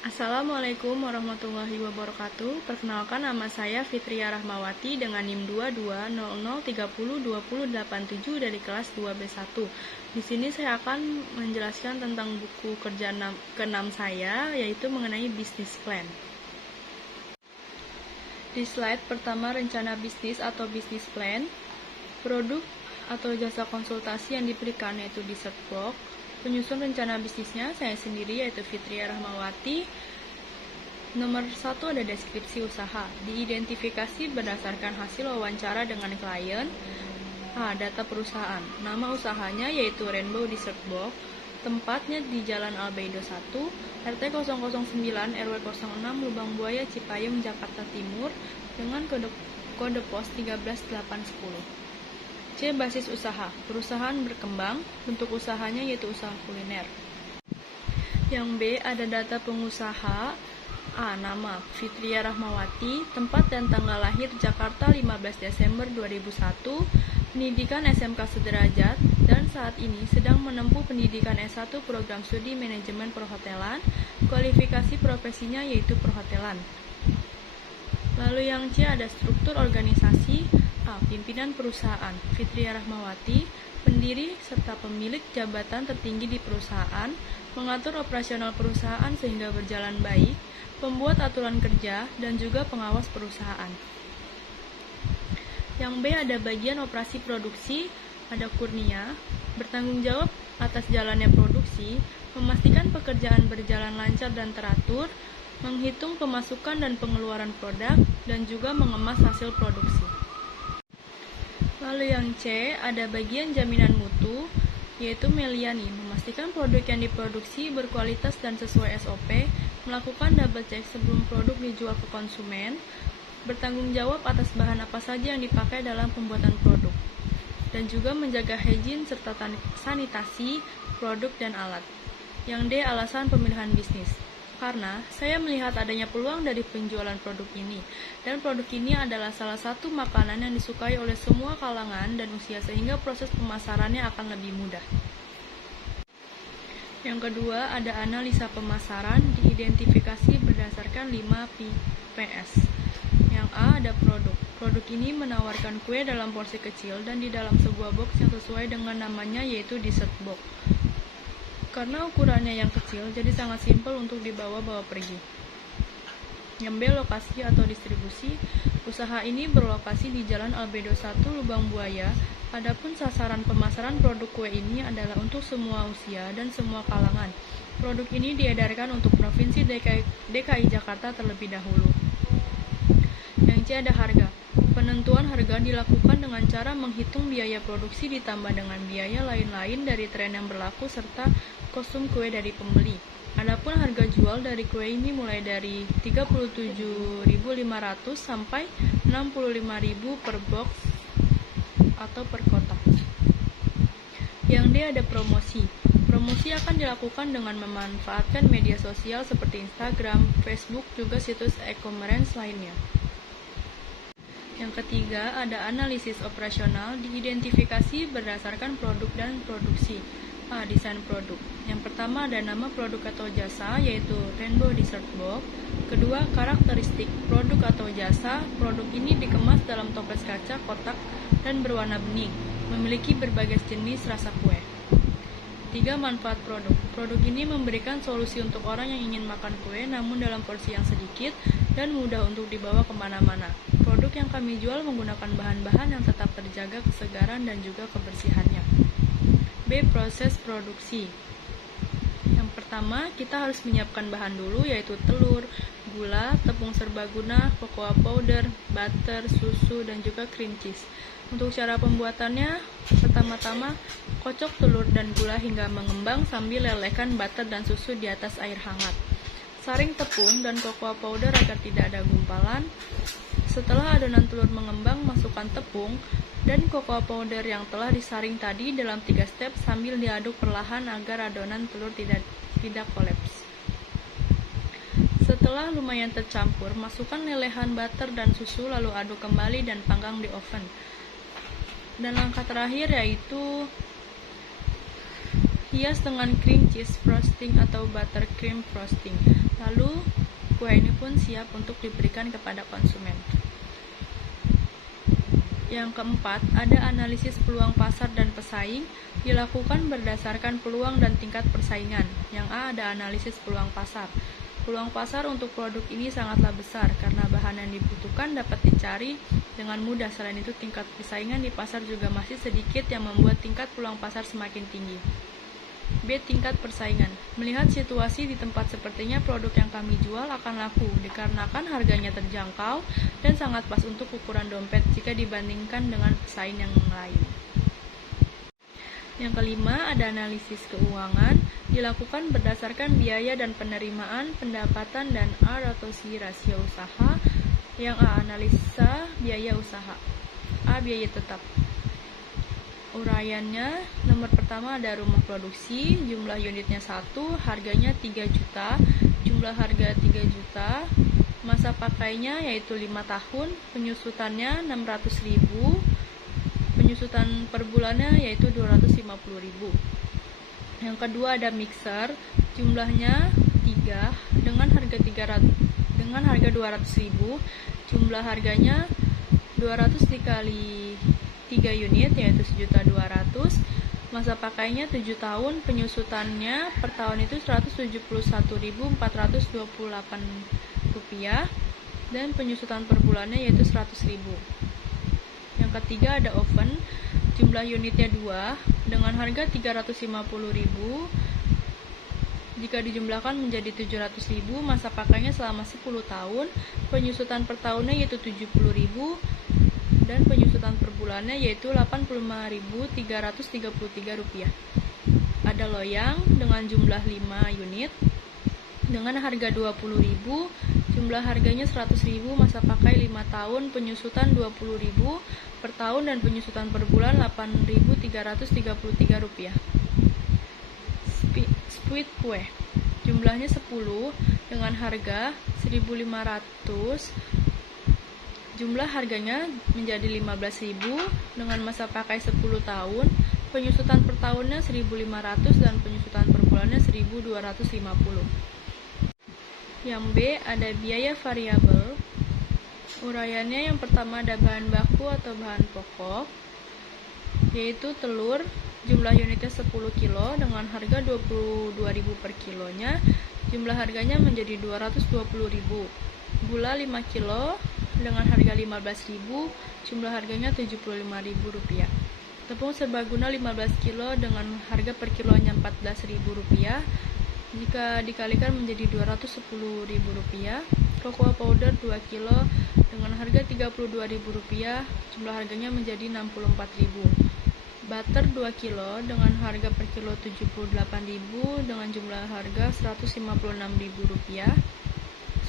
Assalamualaikum warahmatullahi wabarakatuh. Perkenalkan, nama saya Fitria Rahmawati dengan NIM 2200302087 dari kelas 2B1. Di sini saya akan menjelaskan tentang buku kerja ke-6 saya, yaitu mengenai business plan. Di slide pertama, rencana bisnis atau business plan. Produk atau jasa konsultasi yang diberikan yaitu di search box. Penyusun rencana bisnisnya saya sendiri yaitu Fitria Rahmawati. Nomor 1 ada deskripsi usaha. Diidentifikasi berdasarkan hasil wawancara dengan klien. Data perusahaan. Nama usahanya yaitu Rainbow di search box. Tempatnya di Jalan Albeido 1, RT 009 RW 06 Lubang Buaya Cipayung, Jakarta Timur dengan kode pos 13810. C. Basis usaha. Perusahaan berkembang. Bentuk usahanya yaitu usaha kuliner. Yang B. Ada data pengusaha. Nama Fitria Rahmawati. Tempat dan tanggal lahir Jakarta 15 Desember 2001. Pendidikan SMK Sederajat. Dan saat ini sedang menempuh pendidikan S1 program studi manajemen perhotelan. Kualifikasi profesinya yaitu perhotelan. Lalu yang C ada struktur organisasi. Pimpinan perusahaan Fitria Rahmawati, pendiri serta pemilik jabatan tertinggi di perusahaan, mengatur operasional perusahaan sehingga berjalan baik, pembuat aturan kerja, dan juga pengawas perusahaan. Yang B ada bagian operasi produksi, ada Kurnia, bertanggung jawab atas jalannya produksi, memastikan pekerjaan berjalan lancar dan teratur, menghitung pemasukan dan pengeluaran produk, dan juga mengemas hasil produksi. Lalu yang C, ada bagian jaminan mutu, yaitu Meliani, memastikan produk yang diproduksi berkualitas dan sesuai SOP, melakukan double check sebelum produk dijual ke konsumen, bertanggung jawab atas bahan apa saja yang dipakai dalam pembuatan produk, dan juga menjaga hygiene serta sanitasi produk dan alat. Yang D, alasan pemilihan bisnis. Karena saya melihat adanya peluang dari penjualan produk ini, dan produk ini adalah salah satu makanan yang disukai oleh semua kalangan dan usia sehingga proses pemasarannya akan lebih mudah. Yang kedua, ada analisa pemasaran, diidentifikasi berdasarkan 5 Ps. Yang A ada produk. Produk ini menawarkan kue dalam porsi kecil dan di dalam sebuah box yang sesuai dengan namanya yaitu dessert box. Karena ukurannya yang kecil, jadi sangat simpel untuk dibawa-bawa pergi. Yang B, lokasi atau distribusi. Usaha ini berlokasi di Jalan Albeido 1, Lubang Buaya. Adapun sasaran pemasaran produk kue ini adalah untuk semua usia dan semua kalangan. Produk ini diedarkan untuk Provinsi DKI Jakarta terlebih dahulu. Yang C ada harga. Penentuan harga dilakukan dengan cara menghitung biaya produksi ditambah dengan biaya lain-lain dari tren yang berlaku serta kostum kue dari pembeli. Adapun harga jual dari kue ini mulai dari 37.500 sampai 65.000 per box atau per kotak. Yang D ada promosi. Promosi akan dilakukan dengan memanfaatkan media sosial seperti Instagram, Facebook, juga situs e-commerce lainnya. Yang ketiga, ada analisis operasional, diidentifikasi berdasarkan produk dan produksi. Desain produk. Yang pertama ada nama produk atau jasa, yaitu Rainbow Dessert Box. Kedua, karakteristik produk atau jasa. Produk ini dikemas dalam toples kaca, kotak, dan berwarna bening, memiliki berbagai jenis rasa kue. 3. Manfaat produk. Produk ini memberikan solusi untuk orang yang ingin makan kue, namun dalam porsi yang sedikit dan mudah untuk dibawa kemana-mana. Produk yang kami jual menggunakan bahan-bahan yang tetap terjaga kesegaran dan juga kebersihannya. B. Proses produksi. Yang pertama, kita harus menyiapkan bahan dulu, yaitu telur, gula, tepung serbaguna, cocoa powder, butter, susu, dan juga cream cheese. Untuk cara pembuatannya, pertama-tama kocok telur dan gula hingga mengembang sambil lelehkan butter dan susu di atas air hangat. Saring tepung dan cocoa powder agar tidak ada gumpalan. Setelah adonan telur mengembang, masukkan tepung dan cocoa powder yang telah disaring tadi dalam 3 step sambil diaduk perlahan agar adonan telur tidak kolaps. Setelah lumayan tercampur, masukkan lelehan butter dan susu lalu aduk kembali dan panggang di oven. Dan langkah terakhir yaitu hias dengan cream cheese frosting atau buttercream frosting. Lalu kue ini pun siap untuk diberikan kepada konsumen. Yang keempat, ada analisis peluang pasar dan pesaing dilakukan berdasarkan peluang dan tingkat persaingan. Yang A, ada analisis peluang pasar. Peluang pasar untuk produk ini sangatlah besar karena bahan yang dibutuhkan dapat dicari dengan mudah. Selain itu, tingkat persaingan di pasar juga masih sedikit yang membuat tingkat peluang pasar semakin tinggi. B, tingkat persaingan. Melihat situasi di tempat sepertinya produk yang kami jual akan laku dikarenakan harganya terjangkau dan sangat pas untuk ukuran dompet jika dibandingkan dengan pesaing yang lain. Yang kelima, ada analisis keuangan dilakukan berdasarkan biaya dan penerimaan, pendapatan, dan R atau C, rasio usaha. Yang A, analisa biaya usaha. A, biaya tetap. Uraiannya, nomor pertama ada rumah produksi, jumlah unitnya 1, harganya 3 juta, jumlah harga 3 juta, masa pakainya yaitu 5 tahun, penyusutannya 600.000, penyusutan per bulannya yaitu 250.000. Yang kedua ada mixer, jumlahnya 3 dengan harga 200.000, jumlah harganya 200 dikali 3 unit yaitu 1.200.000, masa pakainya 7 tahun, penyusutannya per tahun itu Rp171.428, dan penyusutan per bulannya yaitu 100.000. Yang ketiga ada oven, jumlah unitnya 2 dengan harga 350.000, jika dijumlahkan menjadi 700.000, masa pakainya selama 10 tahun, penyusutan per tahunnya yaitu 70.000, dan penyusutan per bulannya yaitu Rp85.333. Ada loyang dengan jumlah 5 unit dengan harga 20.000, jumlah harganya 100.000, masa pakai 5 tahun, penyusutan 20.000 per tahun, dan penyusutan per bulan Rp8.333. Squid kue, jumlahnya 10 dengan harga 1.500, jumlah harganya menjadi 15.000 dengan masa pakai 10 tahun, penyusutan per tahunnya 1.500 dan penyusutan per bulannya 1.250. Yang B ada biaya variabel. Uraiannya yang pertama ada bahan baku atau bahan pokok, yaitu telur, jumlah unitnya 10 kilo dengan harga 22.000 per kilonya, jumlah harganya menjadi 220.000. Gula 5 kilo dengan harga 15.000, jumlah harganya Rp75.000. Tepung serbaguna 15 kilo dengan harga per kilonya Rp14.000, jika dikalikan menjadi Rp210.000. Cocoa powder 2 kilo dengan harga Rp32.000, jumlah harganya menjadi Rp64.000. Butter 2 kilo dengan harga per kilo Rp78.000 dengan jumlah harga Rp156.000.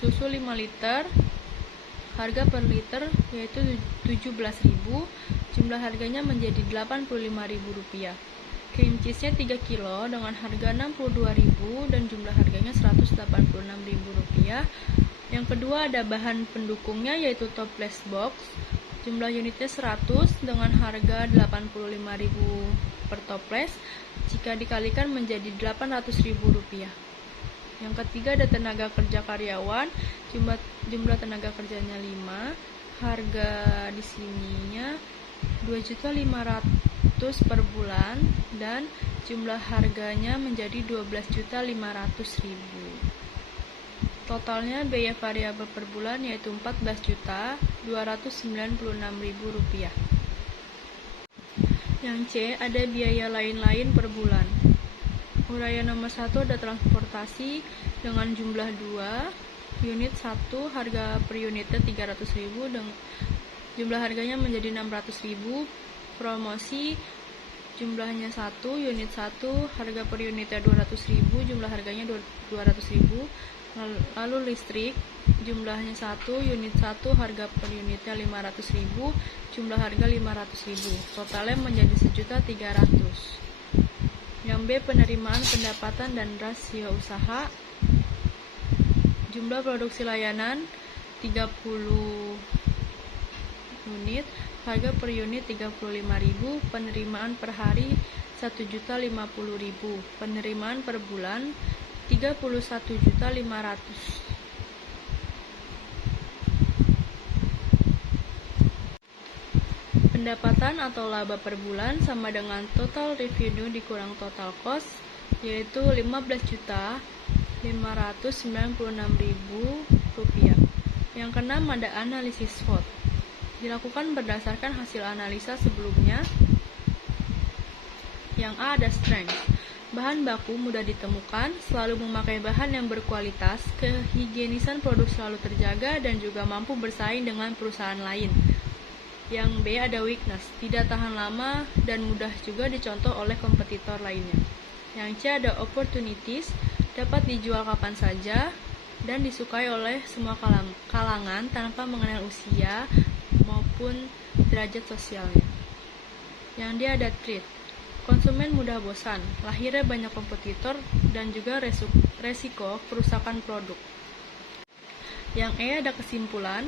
Susu 5 liter, harga per liter yaitu Rp17.000, jumlah harganya menjadi Rp85.000. Cream cheese-nya 3 kilo dengan harga Rp62.000 dan jumlah harganya Rp186.000. Yang kedua ada bahan pendukungnya yaitu toples box, jumlah unitnya 100 dengan harga Rp85.000 per toples, jika dikalikan menjadi Rp800.000. Yang ketiga ada tenaga kerja karyawan, jumlah tenaga kerjanya 5, harga di sininya 2.500.000 per bulan dan jumlah harganya menjadi Rp12.500.000. Totalnya biaya variabel per bulan yaitu Rp14.296.000. Yang C ada biaya lain-lain per bulan. Uraian nomor 1 ada transportasi dengan jumlah 2, unit 1, harga per unitnya Rp300.000 dan jumlah harganya menjadi Rp600.000. Promosi jumlahnya 1, unit 1, harga per unitnya Rp200.000, jumlah harganya Rp200.000. Lalu listrik jumlahnya 1, unit 1, harga per unitnya Rp500.000, jumlah harga Rp500.000. Totalnya menjadi Rp1.300.000. Yang B penerimaan pendapatan dan rasio usaha. Jumlah produksi layanan 30 unit, harga per unit Rp35.000, penerimaan per hari Rp1.050.000, penerimaan per bulan 31.500.000. Pendapatan atau laba per bulan sama dengan total revenue dikurang total cost, yaitu Rp15.596.000 yang keenam ada analisis SWOT. Dilakukan berdasarkan hasil analisa sebelumnya. Yang A ada strength. Bahan baku mudah ditemukan, selalu memakai bahan yang berkualitas, kehigienisan produk selalu terjaga, dan juga mampu bersaing dengan perusahaan lain. Yang B ada weakness, tidak tahan lama dan mudah juga dicontoh oleh kompetitor lainnya. Yang C ada opportunities, dapat dijual kapan saja dan disukai oleh semua kalangan tanpa mengenal usia maupun derajat sosialnya. Yang D ada threat, konsumen mudah bosan, lahirnya banyak kompetitor dan juga resiko kerusakan produk. Yang E ada kesimpulan,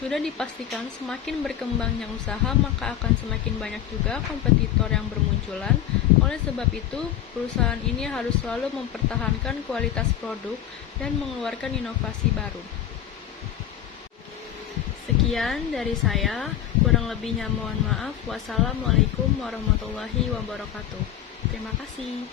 sudah dipastikan semakin berkembangnya usaha maka akan semakin banyak juga kompetitor yang bermunculan. Oleh sebab itu, perusahaan ini harus selalu mempertahankan kualitas produk dan mengeluarkan inovasi baru. Sekian dari saya, kurang lebihnya mohon maaf. Wassalamualaikum warahmatullahi wabarakatuh. Terima kasih.